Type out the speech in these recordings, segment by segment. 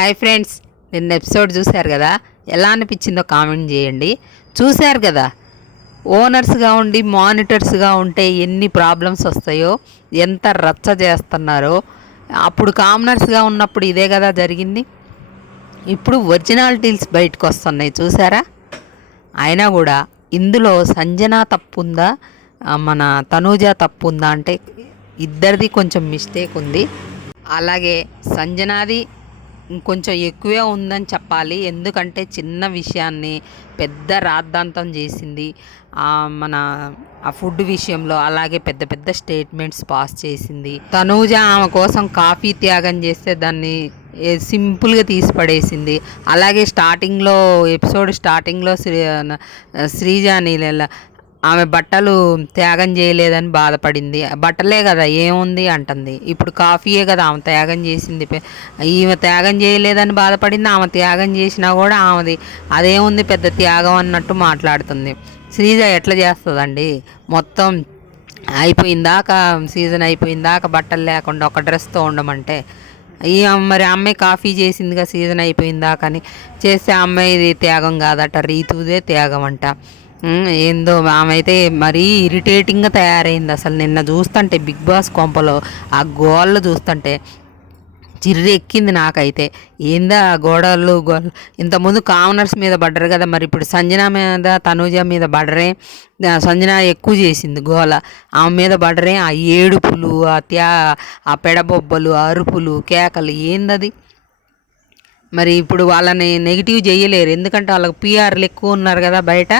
Hi friends, నిన్న episode చూశారు కదా. ఎలా అనిపించిందో కామెంట్ చేయండి. చూశారు కదా, ఓనర్స్గా ఉండి మానిటర్స్గా ఉంటే ఎన్ని ప్రాబ్లమ్స్ వస్తాయో, ఎంత రచ్చ చేస్తున్నారో. అప్పుడు కామనర్స్గా ఉన్నప్పుడు ఇదే కదా జరిగింది. ఇప్పుడు ఒరిజినాలిటీస్ బయటకు వస్తున్నాయి, చూసారా. అయినా కూడా ఇందులో సంజన తప్పుందా, మన తనూజ తప్పుందా అంటే ఇద్దరిది కొంచెం మిస్టేక్ ఉంది. అలాగే సంజనాది ఇంకొంచెం ఎక్కువే ఉందని చెప్పాలి. ఎందుకంటే చిన్న విషయాన్ని పెద్ద రాద్ధాంతం చేసింది. మన ఆ ఫుడ్ విషయంలో అలాగే పెద్ద పెద్ద స్టేట్మెంట్స్ పాస్ చేసింది. తనూజ ఆమె కోసం కాఫీ త్యాగం చేస్తే దాన్ని సింపుల్గా తీసి పడేసింది. అలాగే ఎపిసోడ్ స్టార్టింగ్లో శ్రీజాని ఆమె బట్టలు త్యాగం చేయలేదని బాధపడింది. బట్టలే కదా ఏముంది అంటుంది. ఇప్పుడు కాఫీయే కదా ఆమె త్యాగం చేసింది. ఈమె త్యాగం చేయలేదని బాధపడింది. ఆమె త్యాగం చేసినా కూడా ఆమెది అదేముంది పెద్ద త్యాగం అన్నట్టు మాట్లాడుతుంది. శ్రీజ ఎట్లా చేస్తుందండి? మొత్తం అయిపోయిందాక, సీజన్ అయిపోయిందాక బట్టలు లేకుండా ఒక డ్రెస్తో ఉండమంటే మరి అమ్మాయి కాఫీ చేసిందిగా సీజన్ అయిపోయిందాక అని చేస్తే అమ్మాయిది త్యాగం కాదట, రీతుదే త్యాగం అంట. ఏందో ఆమె అయితే మరీ ఇరిటేటింగ్గా తయారైంది. అసలు నిన్న చూస్తుంటే బిగ్ బాస్ కొంపలో ఆ గోళ్ళు చూస్తుంటే చిర్రి ఎక్కింది నాకైతే. ఏందా గోడలు ఇంతకుముందు కామనర్స్ మీద పడ్డరు కదా, మరి ఇప్పుడు సంజన మీద తనూజ మీద పడరే. సంజన ఎక్కువ చేసింది గోల, ఆమె మీద పడరే. ఆ ఏడుపులు, ఆ పెడబొబ్బలు, అరుపులు, కేకలు ఏందది. మరి ఇప్పుడు వాళ్ళని నెగిటివ్ చేయలేరు, ఎందుకంటే వాళ్ళకి పిఆర్లు ఎక్కువ ఉన్నారు కదా బయట.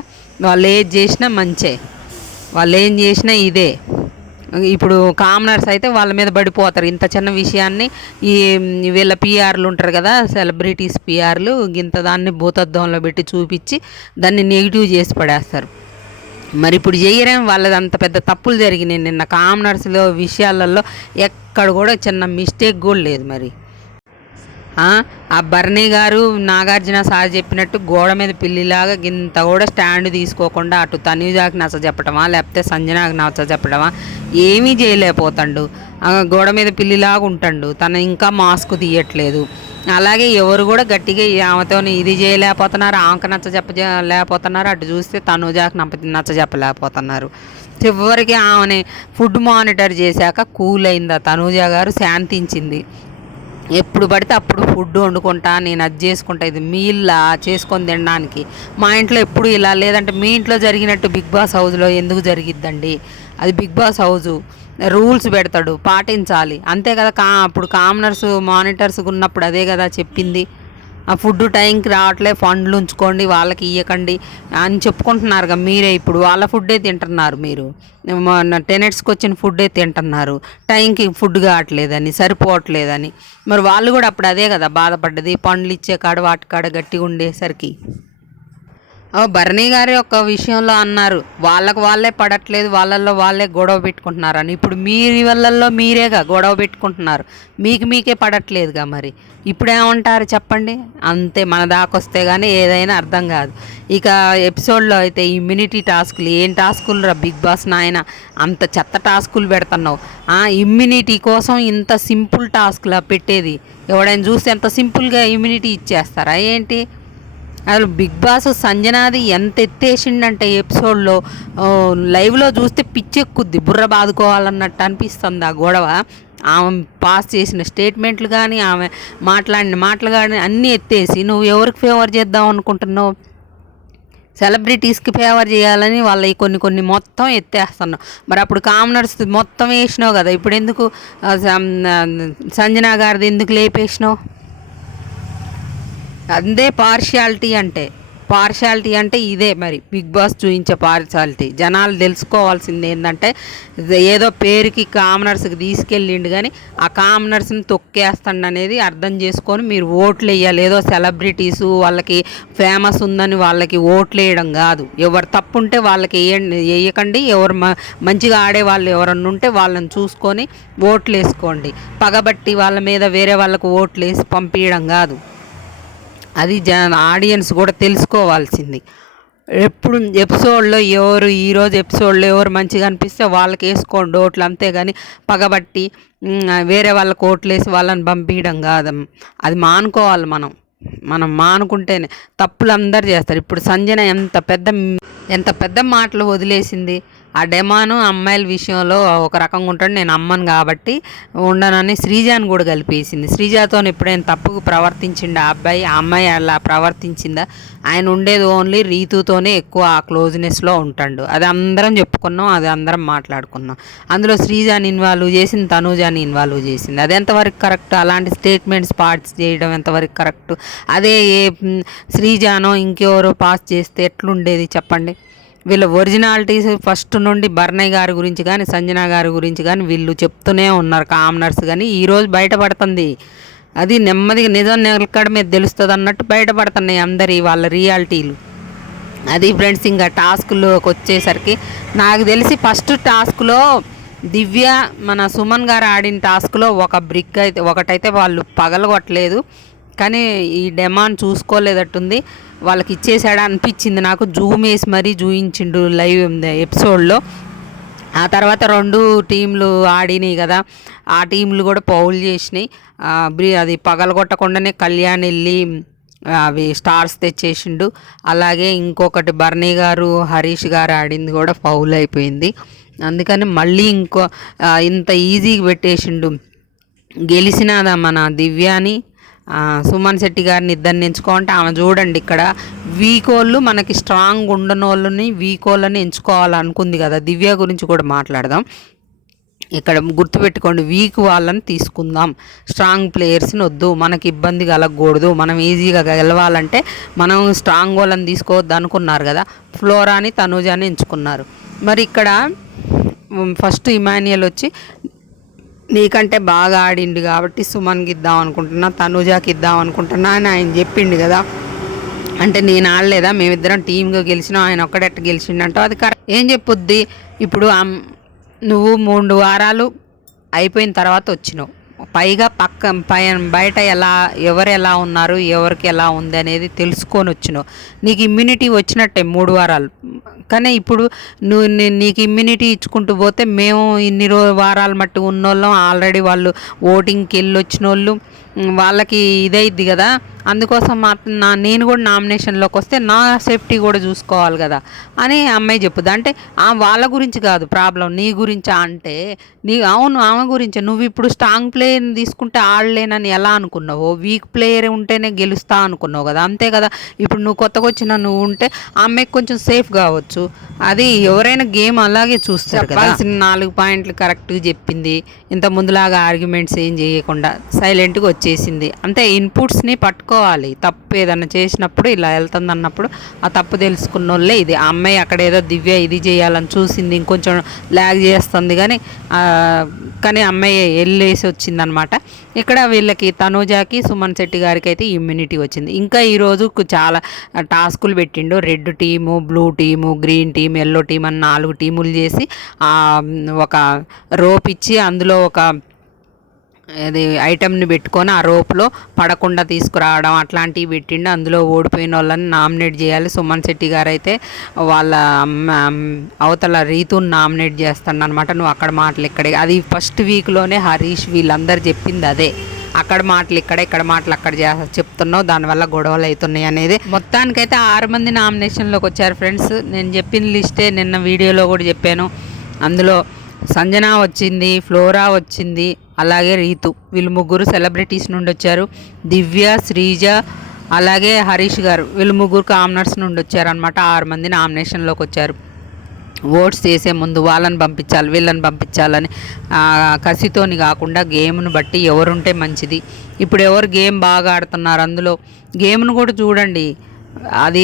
వాళ్ళు ఏది చేసినా మంచే, వాళ్ళు ఏం చేసినా ఇదే. ఇప్పుడు కామనర్స్ అయితే వాళ్ళ మీద పడిపోతారు. ఇంత చిన్న విషయాన్ని వీళ్ళ పిఆర్లు ఉంటారు కదా, సెలబ్రిటీస్ పిఆర్లు, ఇంత దాన్ని భూతద్దంలో పెట్టి చూపించి దాన్ని నెగిటివ్ చేసి పడేస్తారు. మరి ఇప్పుడు చేయరేం, వాళ్ళది అంత పెద్ద తప్పులు జరిగినాయి నిన్న కామనర్స్లో విషయాలలో. ఎక్కడ కూడా చిన్న మిస్టేక్ కూడా లేదు. మరి ఆ బర్నీ గారు నాగార్జున సార్ చెప్పినట్టు గోడ మీద పిల్లిలాగా ఇంత కూడా స్టాండ్ తీసుకోకుండా అటు తనూజాకి నచ్చ చెప్పడమా లేకపోతే సంజనాకి నచ్చ చెప్పడమా ఏమీ చేయలేకపోతాడు. గోడ మీద పిల్లిలాగా ఉంటాడు. తను ఇంకా మాస్క్ తీయట్లేదు. అలాగే ఎవరు కూడా గట్టిగా ఆమెతో ఇది చేయలేకపోతున్నారు, ఆమెకు నచ్చ చెప్పలేకపోతున్నారు. అటు చూస్తే తనూజాకి నచ్చ చెప్పలేకపోతున్నారు. చివరికి ఆమెని ఫుడ్ మానిటర్ చేశాక కూల్ అయిందా తనూజ గారు, శాంతించింది. ఎప్పుడు పడితే అప్పుడు ఫుడ్ వండుకుంటా, నేను అది చేసుకుంటా, ఇది మీల్లా చేసుకొని తినడానికి. మా ఇంట్లో ఎప్పుడు ఇలా లేదంటే మీ ఇంట్లో జరిగినట్టు బిగ్ బాస్ హౌస్లో ఎందుకు జరిగిద్దండి? అది బిగ్ బాస్ హౌజు, రూల్స్ పెడతాడు, పాటించాలి అంతే కదా. అప్పుడు కామనర్స్ మానిటర్స్ ఉన్నప్పుడు అదే కదా చెప్పింది. ఆ ఫుడ్ టైంకి రావట్లే, ఫండ్లు ఉంచుకోండి, వాళ్ళకి ఇవ్వకండి అని చెప్పుకుంటున్నారుగా మీరే. ఇప్పుడు వాళ్ళ ఫుడ్డే తింటున్నారు, మీరు టెనెట్స్కి వచ్చిన ఫుడ్డే తింటున్నారు. టైంకి ఫుడ్ కావట్లేదని, సరిపోవట్లేదని. మరి వాళ్ళు కూడా అప్పుడు అదే కదా బాధపడ్డది, పండ్లు ఇచ్చే కాడ వాటి కాడ గట్టిగా ఉండేసరికి. భరణి గారి ఒక విషయంలో అన్నారు, వాళ్ళకు వాళ్ళే పడట్లేదు, వాళ్ళల్లో వాళ్ళే గొడవ పెట్టుకుంటున్నారని. ఇప్పుడు మీరి వాళ్ళల్లో మీరేగా గొడవ పెట్టుకుంటున్నారు, మీకే పడట్లేదుగా. మరి ఇప్పుడేమంటారు చెప్పండి? అంతే, మన దాకొస్తే కానీ ఏదైనా అర్థం కాదు. ఇక ఎపిసోడ్లో అయితే ఇమ్యూనిటీ టాస్కులు, ఏం టాస్కులు రా బిగ్ బాస్ నాయన, అంత చెత్త టాస్కులు పెడుతున్నావు. ఇమ్యూనిటీ కోసం ఇంత సింపుల్ టాస్క్లా పెట్టేది. ఎవడైనా చూస్తే ఎంత సింపుల్గా ఇమ్యూనిటీ ఇచ్చేస్తారా ఏంటి? అసలు బిగ్ బాస్ సంజనాది ఎంత ఎత్తేసిండంటే ఎపిసోడ్లో లైవ్లో చూస్తే పిచ్చెక్కుద్ది, బుర్ర బాదుకోవాలన్నట్టు అనిపిస్తుంది ఆ గొడవ. ఆమె పాస్ చేసిన స్టేట్మెంట్లు కానీ, ఆమె మాట్లాడిన మాటలు కానీ అన్నీ ఎత్తేసి నువ్వు ఎవరికి ఫేవర్ చేద్దాం అనుకుంటున్నావు? సెలబ్రిటీస్కి ఫేవర్ చేయాలని వాళ్ళవి కొన్ని మొత్తం ఎత్తేస్తున్నావు. మరి అప్పుడు కామనర్స్ మొత్తం వేసినావు కదా, ఇప్పుడు ఎందుకు సంజన గారిది ఎందుకు లేపేసినావు? అందే పార్షియాలిటీ అంటే ఇదే. మరి బిగ్ బాస్ చూపించే పార్షియాలిటీ జనాలు తెలుసుకోవాల్సింది ఏంటంటే, ఏదో పేరుకి కామనర్స్కి తీసుకెళ్ళిండు కానీ ఆ కామనర్స్ని తొక్కేస్తాడు అనేది అర్థం చేసుకొని మీరు ఓట్లు వేయాలి. ఏదో సెలబ్రిటీసు వాళ్ళకి ఫేమస్ ఉందని వాళ్ళకి ఓట్లు వేయడం కాదు. ఎవరు తప్పు ఉంటే వాళ్ళకి వేయకండి, ఎవరు మంచిగా ఆడే వాళ్ళు ఎవరన్నా ఉంటే వాళ్ళని చూసుకొని ఓట్లు వేసుకోండి. పగబట్టి వాళ్ళ మీద వేరే వాళ్ళకు ఓట్లు వేసి పంపించడం కాదు. అది ఆడియన్స్ కూడా తెలుసుకోవాల్సింది. ఎప్పుడు ఎపిసోడ్లో ఈరోజు ఎపిసోడ్లో ఎవరు మంచిగా అనిపిస్తే వాళ్ళకి వేసుకోండి ఓట్లు, అంతేగాని పగబట్టి వేరే వాళ్ళకి ఓట్లు వేసి వాళ్ళని పంపించడం కాదు. అది మానుకోవాలి. మనం మానుకుంటేనే. తప్పులు అందరు చేస్తారు. ఇప్పుడు సంజన ఎంత పెద్ద మాటలు వదిలేసింది. ఆ డెమాను అమ్మాయిల విషయంలో ఒక రకంగా ఉంటాడు, నేను అమ్మను కాబట్టి ఉండనని శ్రీజాని కూడా కలిపేసింది. శ్రీజాతో ఎప్పుడైనా తప్పుకు ప్రవర్తించిండా ఆ అబ్బాయి? ఆ అమ్మాయి అలా ప్రవర్తించిందా? ఆయన ఉండేది ఓన్లీ రీతుతోనే ఎక్కువ ఆ క్లోజ్నెస్లో ఉంటాడు. అది అందరం చెప్పుకున్నాం, అది అందరం మాట్లాడుకున్నాం. అందులో శ్రీజాని ఇన్వాల్వ్ చేసింది, తనూజాని ఇన్వాల్వ్ చేసింది. అది ఎంతవరకు కరెక్ట్? అలాంటి స్టేట్మెంట్స్ పాస్ చేయడం ఎంతవరకు కరెక్ట్? అదే శ్రీజానో ఇంకెవరో పాస్ చేస్తే ఎట్లుండేది చెప్పండి? వీళ్ళ ఒరిజినాలిటీస్ ఫస్ట్ నుండి బర్నయ్య గారి గురించి కానీ సంజన గారి గురించి కానీ వీళ్ళు చెప్తూనే ఉన్నారు కామనర్స్, కానీ ఈరోజు బయటపడుతుంది. అది నెమ్మదిగా నిజం నిలకడ మీద తెలుస్తుంది అన్నట్టు బయటపడుతున్నాయి అందరి వాళ్ళ రియాలిటీలు. అది ఫ్రెండ్స్. ఇంకా టాస్క్లోకి వచ్చేసరికి నాకు తెలిసి ఫస్ట్ టాస్క్లో దివ్య మన సుమన్ గారు ఆడిన టాస్క్లో ఒకటైతే వాళ్ళు పగలగొట్టలేదు, కానీ ఈ డెమాన్ చూసుకోలేదట్టుంది, వాళ్ళకి ఇచ్చేసాడు అనిపించింది నాకు. జూమ్ వేసి మరీ చూయించిండు లైవ్ ఎపిసోడ్లో. ఆ తర్వాత 2 టీంలు ఆడినాయి కదా, ఆ టీంలు కూడా పౌల్ చేసినాయి. అది పగలగొట్టకుండానే కళ్యాణ్ వెళ్ళి అవి స్టార్స్ తెచ్చేసిండు. అలాగే ఇంకొకటి బర్నీ గారు హరీష్ గారు ఆడింది కూడా ఫౌల్ అయిపోయింది. అందుకని మళ్ళీ ఇంత ఈజీగా పెట్టేసిండు. గెలిచినదా మన దివ్యాని సుమన్ శెట్టి గారిని ఇద్దరిని ఎంచుకోవాలంటే ఆమె చూడండి, ఇక్కడ వీకోళ్ళు మనకి స్ట్రాంగ్ ఉండనోళ్ళని వీకోళ్ళని ఎంచుకోవాలనుకుంది కదా. దివ్య గురించి కూడా మాట్లాడదాం. ఇక్కడ గుర్తుపెట్టుకోండి, వీక్ వాళ్ళని తీసుకుందాం, స్ట్రాంగ్ ప్లేయర్స్ని వద్దు, మనకి ఇబ్బంది కలగకూడదు, మనం ఈజీగా గెలవాలంటే మనం స్ట్రాంగ్ వాళ్ళని తీసుకోవద్దు అనుకున్నారు కదా. ఫ్లోరాని తనూజాని ఎంచుకున్నారు. మరి ఇక్కడ ఫస్ట్ ఇమాన్యుయల్ వచ్చి నీకంటే బాగా ఆడిండు కాబట్టి సుమన్కి ఇద్దాం అనుకుంటున్నా, తనూజాకి ఇద్దాం అనుకుంటున్నా అని ఆయన చెప్పిండు కదా. అంటే నేను ఆడలేదా, మేమిద్దరం టీమ్గా గెలిచినాం, ఆయన ఒక్కడెట్ట గెలిచిండంటో అది కరెక్ట్. ఏం చెప్పుద్ది ఇప్పుడు? నువ్వు 3 వారాలు అయిపోయిన తర్వాత వచ్చినావు, పైగా బయట ఎవరు ఎలా ఉన్నారు, ఎవరికి ఎలా ఉంది అనేది తెలుసుకొని వచ్చినావు. నీకు ఇమ్యూనిటీ వచ్చినట్టే 3 వారాలు. కానీ ఇప్పుడు నీకు ఇమ్యూనిటీ ఇచ్చుకుంటూ పోతే మేము ఇన్ని వారాలు మట్టి ఉన్నోళ్ళం, ఆల్రెడీ వాళ్ళు ఓటింగ్కి వెళ్ళి వచ్చిన వాళ్ళు, వాళ్ళకి ఇదైద్ది కదా. అందుకోసం నేను కూడా నామినేషన్లోకి వస్తే నా సేఫ్టీ కూడా చూసుకోవాలి కదా అని అమ్మాయి చెప్పుద్ది. అంటే వాళ్ళ గురించి కాదు ప్రాబ్లం, నీ గురించా అంటే అవును ఆమె గురించి. నువ్వు ఇప్పుడు స్ట్రాంగ్ ప్లేయర్ని తీసుకుంటే ఆడలేనని ఎలా అనుకున్నావు? వీక్ ప్లేయర్ ఉంటేనే గెలుస్తా అనుకున్నావు కదా, అంతే కదా. ఇప్పుడు నువ్వు కొత్తగా వచ్చిన నువ్వు ఉంటే అమ్మాయికి కొంచెం సేఫ్ కావచ్చు. అది ఎవరైనా గేమ్ అలాగే చూస్తారు కదా. 4 పాయింట్లు కరెక్ట్గా చెప్పింది, ఇంత ముందులాగా ఆర్గ్యుమెంట్స్ ఏం చేయకుండా సైలెంట్గా వచ్చేసింది. అంటే ఇన్పుట్స్ని పట్టుకోవాలి. తప్పు ఏదన్నా చేసినప్పుడు ఇలా వెళ్తుంది అన్నప్పుడు ఆ తప్పు తెలుసుకున్న వాళ్ళే ఇది. ఆ అమ్మాయి అక్కడ ఏదో దివ్య ఇది చేయాలని చూసింది, ఇంకొంచెం ల్యాగ్ చేస్తుంది, కానీ అమ్మాయి వెళ్ళేసి వచ్చిందనమాట. ఇక్కడ వీళ్ళకి తనూజాకి సుమన్ శెట్టి గారికి అయితే ఇమ్యూనిటీ వచ్చింది. ఇంకా ఈరోజు చాలా టాస్కులు పెట్టిండు. Red team, blue team, green team, yellow team అని 4 టీములు చేసి ఒక రోప్ ఇచ్చి అందులో ఒక ఐటెంని పెట్టుకొని ఆ రోప్లో పడకుండా తీసుకురావడం అట్లాంటివి పెట్టిండు. అందులో ఓడిపోయిన వాళ్ళని నామినేట్ చేయాలి. సుమన్ శెట్టి గారు అయితే వాళ్ళ అవతల రీతుని నామినేట్ చేస్తాడు అనమాట. నువ్వు అక్కడ మాటలు ఇక్కడే, అది ఫస్ట్ వీక్లోనే హరీష్ వీళ్ళందరూ చెప్పింది అదే. అక్కడ మాటలు ఇక్కడ మాటలు అక్కడ చెప్తున్నావు, దానివల్ల గొడవలు అవుతున్నాయి అనేది. మొత్తానికైతే 6 మంది నామినేషన్లోకి వచ్చారు ఫ్రెండ్స్. నేను చెప్పిన లిస్టే నిన్న వీడియోలో కూడా చెప్పాను. అందులో సంజన వచ్చింది, ఫ్లోరా వచ్చింది, అలాగే రీతు, వీళ్ళు 3 సెలబ్రిటీస్ నుండి వచ్చారు. దివ్య, శ్రీజ, అలాగే హరీష్ గారు, వీళ్ళు 3 కామనర్స్ నుండి వచ్చారనమాట. 6 మంది నామినేషన్లోకి వచ్చారు. ఓట్స్ చేసే ముందు వాళ్ళని పంపించాలి వీళ్ళని పంపించాలని కసితోని కాకుండా గేమ్ను బట్టి ఎవరుంటే మంచిది. ఇప్పుడు ఎవరు గేమ్ బాగా ఆడుతున్నారు అందులో గేమ్ను కూడా చూడండి, అది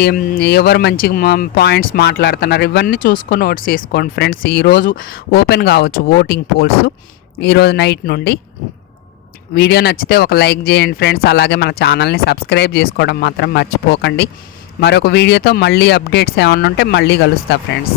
ఎవరు మంచిగా పాయింట్స్ మాట్లాడుతున్నారు ఇవన్నీ చూసుకొని ఓట్స్ వేసుకోండి ఫ్రెండ్స్. ఈరోజు ఓపెన్ కావచ్చు ఓటింగ్ పోల్స్, ఈరోజు నైట్ నుండి. వీడియో నచ్చితే ఒక లైక్ చేయండి ఫ్రెండ్స్, అలాగే మన ఛానల్ని సబ్స్క్రైబ్ చేసుకోవడం మాత్రం మర్చిపోకండి. మరొక వీడియోతో మళ్ళీ అప్డేట్స్ ఏమన్నా ఉంటే మళ్ళీ కలుస్తా ఫ్రెండ్స్.